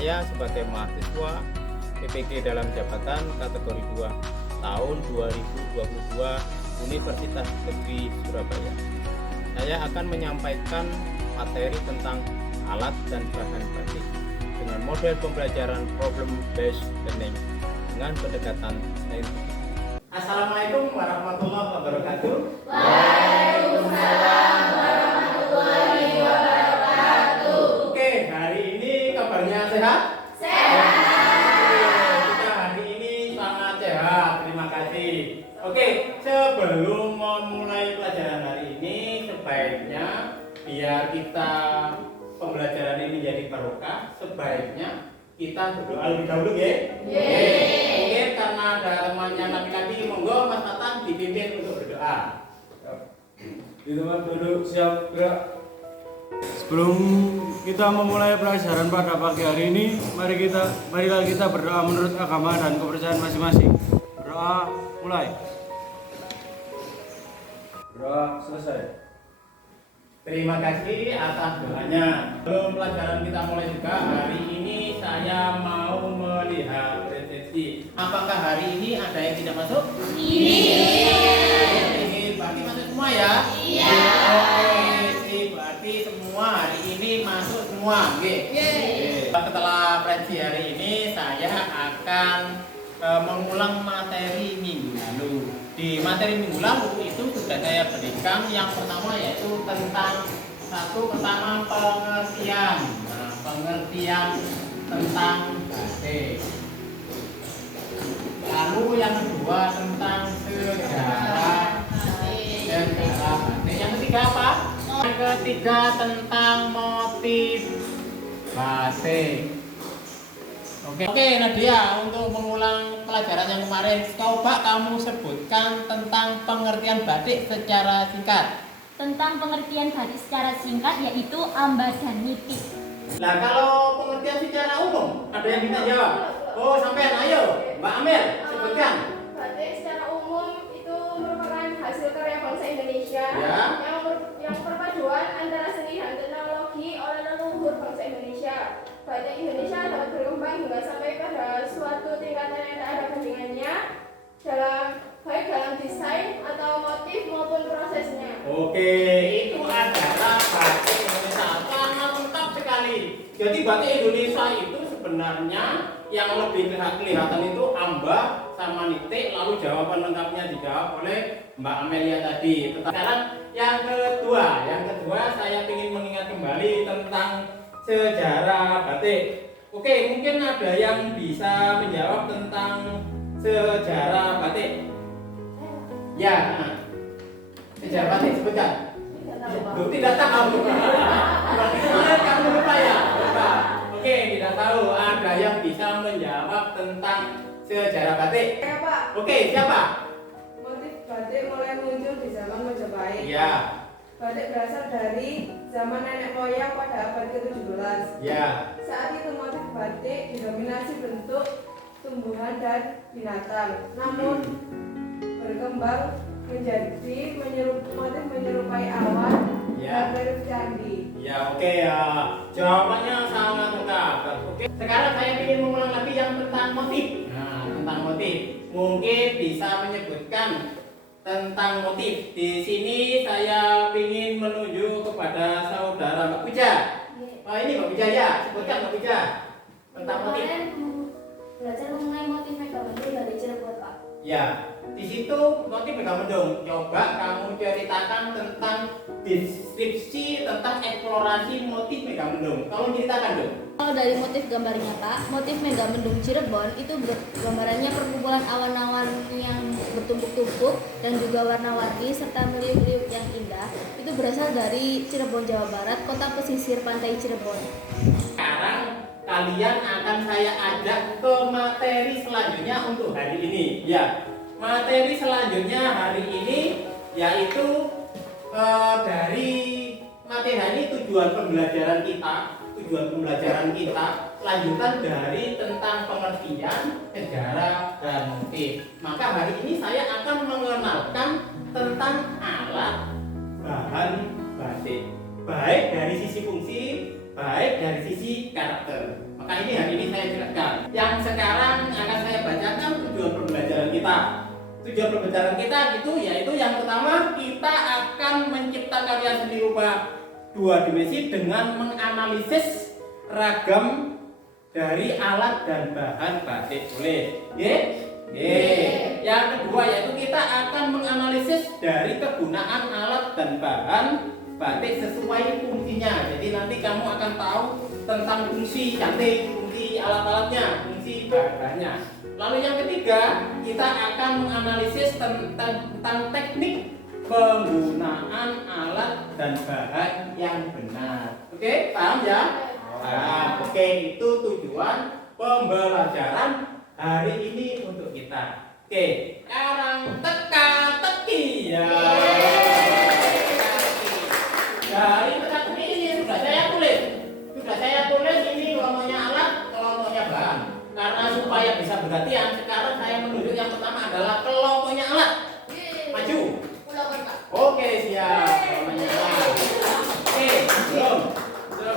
saya sebagai mahasiswa PPG dalam jabatan kategori 2 tahun 2022 Universitas Negeri Surabaya. Saya akan menyampaikan materi tentang alat dan bahan batik dengan model pembelajaran problem based learning dengan pendekatan saintifik. Assalamualaikum warahmatullahi wabarakatuh. Waalaikumsalam warahmatullahi wabarakatuh. Oke, hari ini kabarnya sehat? Sehat. Kita hari ini sangat sehat, terima kasih. Oke, sebelum memulai pelajaran hari ini, sebaiknya biar kita pembelajaran ini menjadi barokah, sebaiknya kita berdoa lebih dahulu ya. Mungkin karena ada temannya laki-laki, monggo Mas Tatang dipimpin untuk berdoa. Di tempat duduk siap gerak. Sebelum kita memulai pelajaran pada pagi hari ini, marilah kita berdoa menurut agama dan kepercayaan masing-masing. Berdoa mulai. Berdoa selesai. Terima kasih atas doanya. Sebelum pelajaran kita mulai juga, hari ini saya mau melihat presensi. Apakah hari ini ada yang tidak masuk? Ini berarti masuk semua ya? Iya. Oke, berarti semua hari ini masuk semua. Oke. Setelah presensi hari ini, saya akan mengulang materi minggu lalu. Di materi minggu lalu itu sudah saya berikan yang pertama yaitu tentang pengertian. Nah, pengertian tentang batik. Lalu yang kedua tentang sejarah batik. Yang ketiga apa? Yang ketiga tentang motif batik. Oke Nadia, untuk mengulang pelajaran yang kemarin, coba kamu sebutkan tentang pengertian batik secara singkat. Tentang pengertian batik secara singkat yaitu amba dan nitik. Nah, kalau pengertian secara umum, ada yang bisa jawab? Oh, sampean, ayo, Mbak Amel, sebutkan. Batik secara umum itu merupakan hasil karya bangsa Indonesia Ya. yang perpaduan antara seni dan teknologi oleh leluhur bangsa Indonesia. Batik Indonesia dapat berkembang hingga sampai pada suatu tingkatan yang tak ada bandingannya baik dalam desain atau motif maupun prosesnya. Oke, itu adalah batik Indonesia. Sangat lengkap sekali. Jadi batik Indonesia itu sebenarnya yang lebih kelihatan itu amba sama nitik, lalu jawaban lengkapnya dijawab oleh Mbak Amelia tadi. Sekarang yang kedua saya ingin mengingat kembali tentang sejarah batik. Oke, mungkin ada yang bisa menjawab tentang sejarah batik. Ya, sejarah batik sebutkan. Tidak tahu. Berarti kemarin kamu lupa ya? Lupa. Oke, tidak tahu. Ada yang bisa menjawab tentang sejarah batik? Ya, Pak. Oke, siapa? Motif batik mulai muncul di zaman Majapahit. Ya. Batik berasal dari zaman nenek moyang pada abad ke-17. Ya. Saat itu motif batik didominasi bentuk tumbuhan dan binatang, namun berkembang menjadi motif menyerupai awan dan relief candi. Ya, oke ya. Jawabannya sangat lengkap. Oke. Sekarang saya ingin mengulang lagi yang tentang motif. Nah, tentang motif. Mungkin bisa menyebutkan tentang motif. Di sini saya ingin menuju kepada saudara Mbak Puja. Oh, ini Mbak Puja ya. Sebutkan Mbak Puja tentang motif. Belajar mengenai motif megamendung dari Cirebon, Pak. Ya, di situ motif megamendung. Coba kamu ceritakan tentang deskripsi tentang eksplorasi motif megamendung. Tolong ceritakan dong. Kalau dari motif gambarnya, Pak, motif megamendung Cirebon itu gambarannya perkumpulan awan-awan yang bertumpuk-tumpuk dan juga warna-warni serta meliuk-liuk yang indah. Itu berasal dari Cirebon, Jawa Barat, kota pesisir pantai Cirebon. Sekarang kalian akan saya ajak ke materi selanjutnya untuk hari ini. Ya, materi selanjutnya hari ini yaitu dari materi ini tujuan pembelajaran kita lanjutan dari tentang pengertian, sejarah, dan motif. Maka hari ini saya akan mengenalkan tentang alat bahan batik, baik dari sisi fungsi baik dari sisi karakter. Maka ini hari ini saya jelaskan. Yang sekarang akan saya bacakan tujuan pembelajaran kita. Tujuan pembelajaran kita itu yaitu yang pertama, kita akan mencipta karya seni rupa 2 dimensi dengan menganalisis ragam dari alat dan bahan batik tulis. Yang kedua yaitu kita akan menganalisis dari kegunaan alat dan bahan batik sesuai fungsinya. Jadi nanti kamu akan tahu tentang fungsi cantik, fungsi alat-alatnya, fungsi bahan-bahannya. Lalu yang ketiga, kita akan menganalisis tentang teknik penggunaan alat dan bahan yang benar. Oke, paham ya? Paham. Oke, itu tujuan pembelajaran hari ini untuk kita. Oke, sekarang teka-teki ya. Dari teka-teki ini sudah saya tulis. Ini kelompoknya alat, kelompoknya bahan. Karena supaya bisa bergantian, sekarang saya menunjuk yang pertama adalah kelompoknya alat. Maju. Oke, siap. Kelompoknya alat. Oke,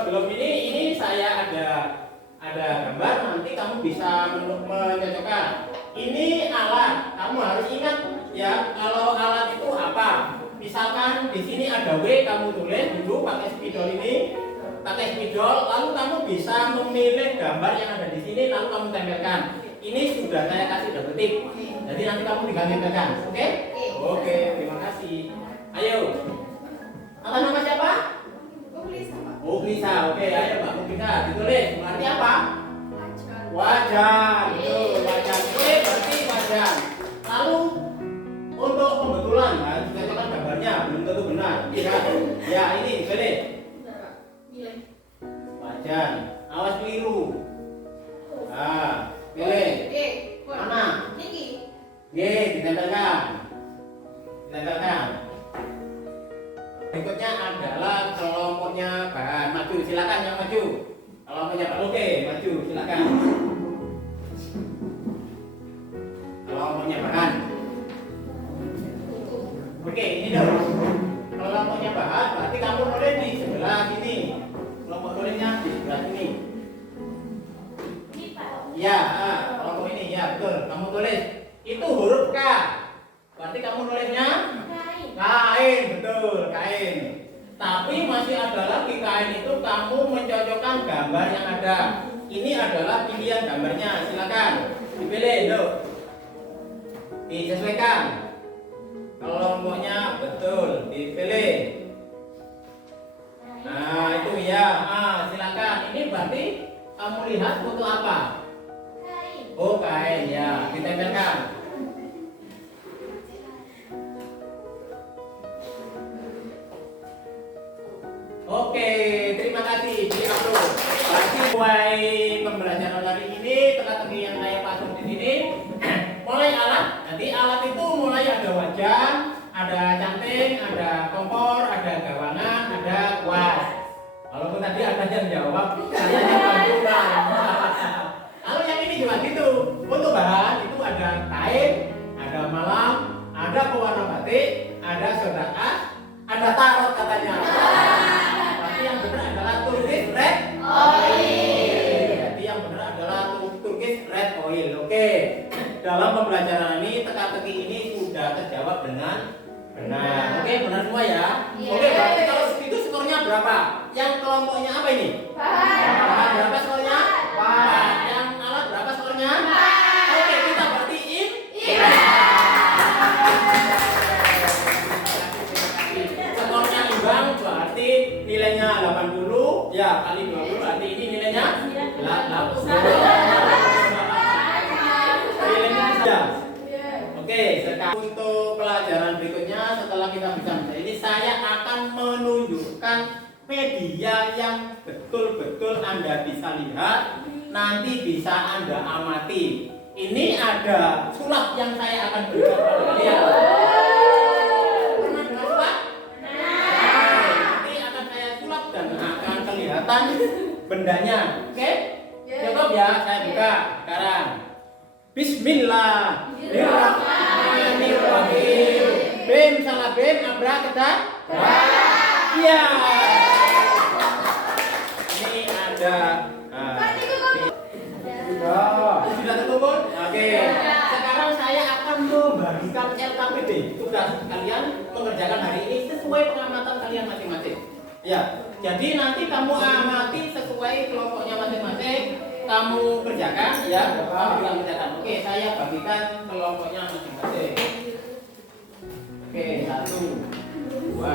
belum ini saya ada gambar, nanti kamu bisa mencocokkan. Ini alat, kamu harus ingat ya kalau alat itu apa. Misalkan di sini ada W, kamu tulis dulu pakai spidol ini, lalu kamu bisa memilih gambar yang ada di sini, lalu kamu tempelkan. Ini sudah saya kasih double tip, jadi nanti kamu tinggal tempelkan, oke? Oke, terima kasih. Ayo, atas nama siapa? Muglisa, oke, ayo Mbak Muglisa, ditulis, berarti apa? Wajan, betul, wajan, oke, berarti wajan. Lalu untuk pembetulan, harus dicocokkan gambarnya, belum tentu benar, ya ini ditulis. Wajan, awas keliru. Pilih. Mana? Ditempelkan. Berikutnya adalah kelompoknya bahan. Maju, silakan yang maju. Kelompoknya bahan. Oke, maju, silakan. Kelompoknya bahan. Oke, ini dong. Kelompoknya bahan, berarti kamu nulis di sebelah sini. Kelompok tulisnya di sebelah sini. Ya, kelompok ini ya betul. Kamu tulis itu huruf K. Berarti kamu nulisnya kain, betul, kain. Tapi masih ada lagi kain itu kamu mencocokkan gambar yang ada. Ini adalah pilihan gambarnya, silakan dipilih, yuk. Disesuaikan. Kelompoknya betul, dipilih. Nah, itu ya. Silakan. Ini berarti kamu lihat foto apa? Oh, kain ya, ditempelkan. Oke, terima kasih. Berarti mulai pembelajaran hari ini teka-teki yang saya pasang di sini mulai alat. Nanti alat itu mulai ada wajan, ada canting, ada kompor, ada gawangan, ada kuas. Walaupun tadi ada yang jawab, katanya bantuan. Lalu yang ini juga gitu. Untuk bahan itu ada kain, ada malam, ada pewarna batik, ada soda as, ada tarot katanya. Tapi yang benar adalah turkis red oil. Jadi yang benar adalah turkis red oil. Oke. Dalam pembelajaran ini teka-teki ini sudah terjawab dengan benar. Oke, benar semua ya. Oke, berarti kalau itu skornya berapa? Yang kelompoknya apa ini? Bahan berapa skornya? Bahan. Yang alat berapa skornya? Oke, kita berartiin. Skornya imbang berarti nilainya 80 ya kali 20 berarti ini nilainya 80. Nilainya sudah. Oke, sekarang untuk pelajaran berikutnya setelah kita bisa ini saya akan menunjukkan media yang betul-betul Anda bisa lihat, nanti bisa Anda amati. Ini ada sulap yang saya akan berikan kepada kalian. Pernah dengar sulap? Nanti akan saya sulap dan akan kelihatan bendanya. Oke? Cukup ya, saya buka sekarang. Bismillahirrahmanirrahim. Bim salah bim abrakadabra. Iya. Ini ada. Nah, Kan itu kan sudah terkumpul? Oke. Sekarang saya akan membagikan LKPD. Tugas kalian mengerjakan hari ini sesuai pengamatan kalian masing-masing. Ya. Jadi nanti kamu amati sesuai kelompoknya masing-masing. Kamu kerjakan ya. Kamu juga kerjakan. Oke, saya bagikan kelompoknya masing-masing. Oke, 1, 2,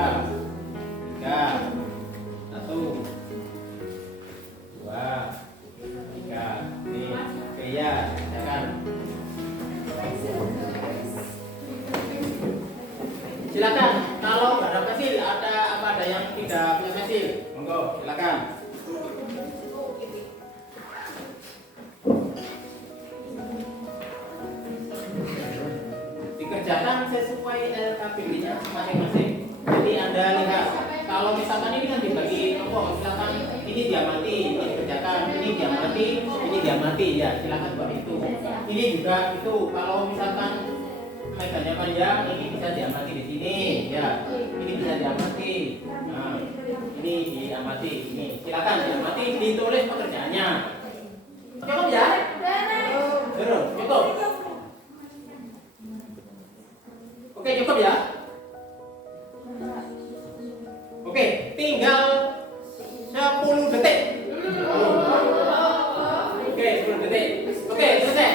3, 1, 2, 3. Nih, oke ya, kerjakan. Silakan. Kalau nggak ada pensil, ada yang tidak punya pensil, monggo silakan. Dikerjakan sesuai LKPD-nya masing-masing. Jadi Anda lihat, kalau misalkan ini kan dibagi kelompok, misalkan ini diamati, ini dikerjakan, ini diamati, ya silakan buat itu. Ini juga itu, kalau misalkan medannya panjang, ini bisa diamati di sini, ya. Ini bisa diamati. Nah, ini diamati, ini silakan diamati, ditulis pekerjaannya. Cukup ya? Belum, cukup. Oke, cukup ya? Oke, tinggal 10 detik. Oke, 10 detik. Oke, selesai.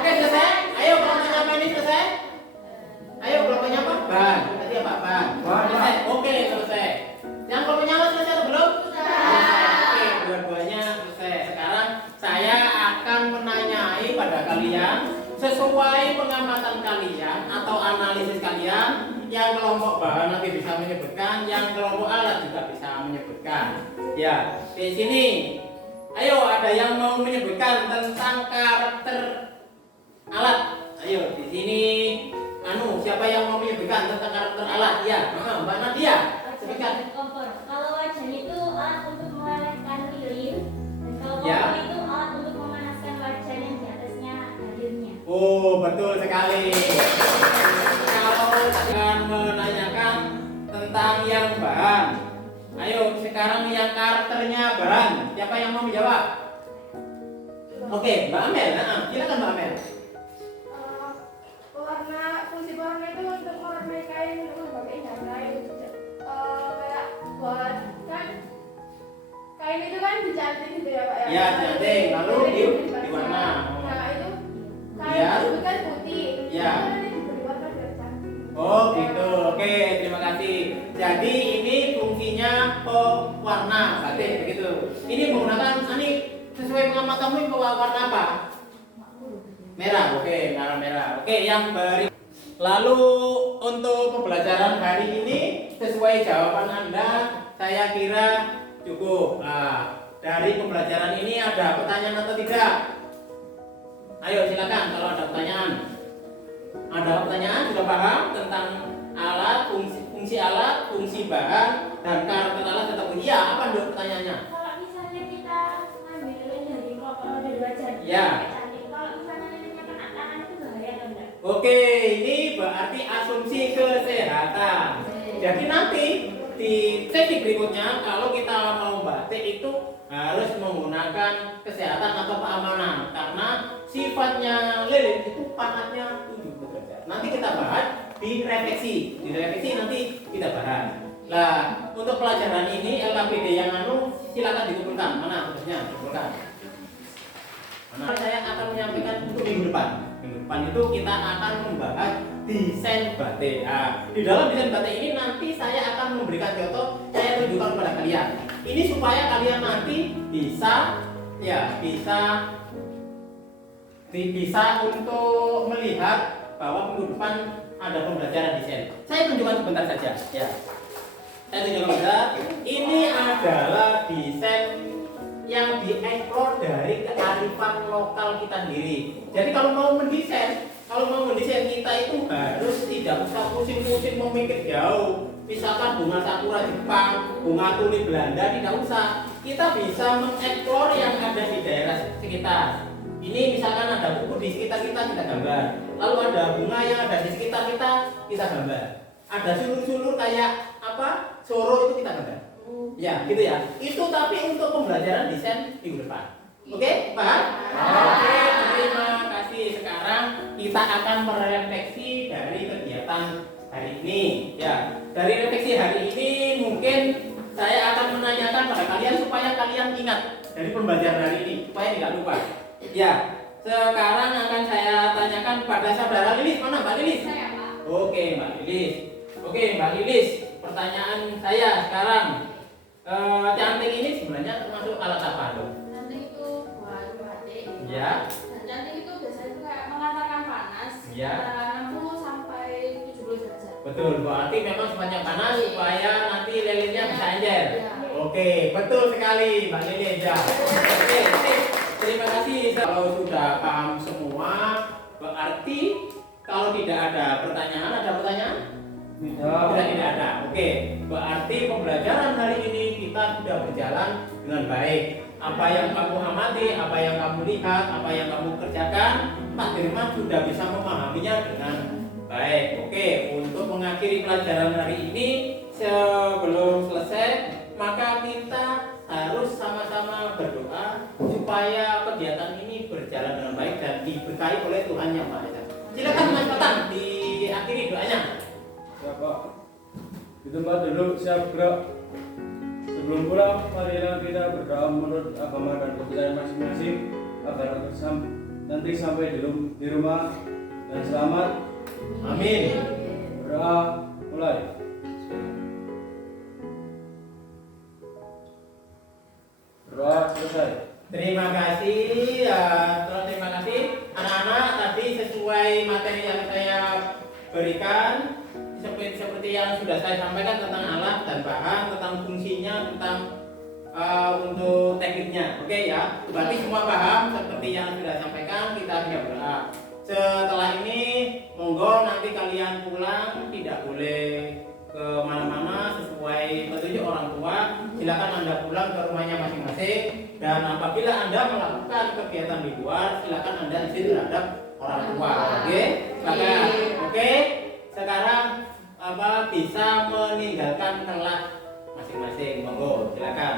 Oke, selesai. Ayo kelompoknya apa ini selesai? Ayo kelompoknya apa? Ban. Tadi apa? Ban. Selesai. Oke, selesai. Yang kelompoknya apa selesai atau belum? Oke, dua-duanya selesai. Sekarang saya akan menanyai pada kalian sesuai pengamatan kalian atau analisis kalian. Yang kelompok bahan nanti bisa menyebutkan, yang kelompok alat juga bisa menyebutkan. Ya, di sini. Ayo, ada yang mau menyebutkan tentang karakter alat? Ayo, di sini. Siapa yang mau menyebutkan tentang karakter alat? Ya, Mbak Nadia. Sebutkan. Kompor. Kalau wajan itu alat untuk melelehkan lilin, dan kalau Ya. kompor itu alat untuk memanaskan wajan yang di atasnya hadirnya. Oh, betul sekali. Kalau kalian menanyakan tentang yang bahan, ayo sekarang yang karakternya bahan. Siapa yang mau menjawab? Oke, Mbak Amel. Nah, silakan Mbak Amel. fungsi pewarna itu untuk mewarnai kain, untuk memakai warna itu kayak buat kan kain itu kan dicanting gitu ya Pak ya. Ya, dicanting, lalu diwarna. Nah, itu kain Ya. itu kan putih. Ya. Itu nanti diberi warna biar cantik. Oh gitu, oke terima kasih. Jadi ini fungsinya pewarna batik begitu. Ini menggunakan sesuai pengamatanmu ini warna apa? Merah, oke merah. Oke yang beri. Lalu untuk pembelajaran hari ini sesuai jawaban Anda, saya kira cukup. Nah, dari pembelajaran ini ada pertanyaan atau tidak? Ayo silakan kalau ada pertanyaan. Ada pertanyaan, sudah paham tentang alat, fungsi alat, fungsi bahan, dan karakter alat atau iya? Apa dulu pertanyaannya? Kalau misalnya kita ngambil dari kelompok dari wajan, Ya. cantik. Kalau misalnya lilinnya kena tangan itu bahaya atau enggak? Oke, ini berarti asumsi kesehatan. Jadi nanti di sesi berikutnya kalau kita mau batik itu harus menggunakan kesehatan atau keamanan karena sifatnya lilin itu panasnya 7 derajat. Nanti kita bahas di refleksi nanti kita bahas. Nah, untuk pelajaran ini LKPD yang silakan dikumpulkan. Mana tugasnya? Kumpulkan. Mana? Saya akan menyampaikan untuk minggu depan. Minggu depan itu kita akan membahas desain batik. Nah, di dalam desain batik ini nanti saya akan memberikan contoh, saya tunjukkan kepada kalian. Ini supaya kalian nanti bisa untuk melihat bahwa minggu depan ada pembelajaran desain. Saya tunjukkan sebentar saja. Ya, saya tunjukkan sebentar. Ini adalah desain yang dieksplor dari kearifan lokal kita sendiri. Jadi kalau mau mendesain kita itu harus tidak usah pusing-pusing memikir jauh. Misalkan bunga sakura Jepang, bunga tulip Belanda, tidak usah. Kita bisa mengeksplor yang ada di daerah sekitar. Ini misalkan ada buku di sekitar kita gambar. Lalu ada bunga yang ada di sekitar kita gambar. Ada sulur-sulur kayak apa? Soro itu kita gambar. Ya, gitu ya. Itu tapi untuk pembelajaran desain minggu depan. Oke, paham? Oke, terima kasih. Sekarang kita akan merefleksi dari kegiatan hari ini. Ya, dari refleksi hari ini mungkin saya akan menanyakan pada kalian supaya kalian ingat dari pembelajaran hari ini, supaya tidak lupa. Ya, sekarang akan saya tanyakan pada saudara Lilis. Mana Mbak Lilis? Saya, Pak. Oke, Mbak Lilis. Oke, Mbak Lilis. Pertanyaan saya sekarang, canting ini sebenarnya termasuk alat apa dong? Canting itu buat batik. Ya. Dan canting itu biasanya itu kayak mengantarkan panas. Ya. Antara 60 sampai 70 derajat. Betul, berarti memang sifatnya panas supaya nanti lilinnya bisa encer. Ya. Oke, betul sekali Mbak Lilis ya. Oke, sip. Terima kasih. Kalau sudah paham semua, berarti kalau tidak ada pertanyaan, ada pertanyaan? Tidak ada. Oke, berarti pembelajaran hari ini kita sudah berjalan dengan baik. Apa yang kamu amati, apa yang kamu lihat, apa yang kamu kerjakan, Pak Dirman sudah bisa memahaminya dengan baik. Oke, untuk mengakhiri pelajaran hari ini sebelum selesai, maka kita harus sama-sama berdoa supaya kegiatan ini berjalan dengan baik dan diberkahi oleh Tuhan Yang Maha Esa. Silakan Mas Patan diakhiri doanya. Siapa? Di tempat duduk siap gerak. Sebelum pulang, marilah kita berdoa menurut agama dan kepercayaan masing-masing agar nanti sampai di rumah dan selamat. Amin. Berdoa mulai. Berdoa selesai. Terima kasih, terima kasih anak-anak. Tadi sesuai materi yang saya berikan, seperti yang sudah saya sampaikan tentang alat dan bahan, tentang fungsinya, tentang untuk tekniknya. Oke ya, berarti semua paham seperti yang sudah sampaikan. Kita bisa berdoa. Setelah ini, monggo nanti kalian pulang tidak boleh ke mana-mana sesuai petunjuk orang tua. Silakan Anda pulang ke rumahnya masing-masing. Dan apabila Anda melakukan kegiatan di luar, silakan Anda izin terhadap orang tua. Oke, silakan. Oke, sekarang bisa meninggalkan kelas masing-masing. Monggo, silakan.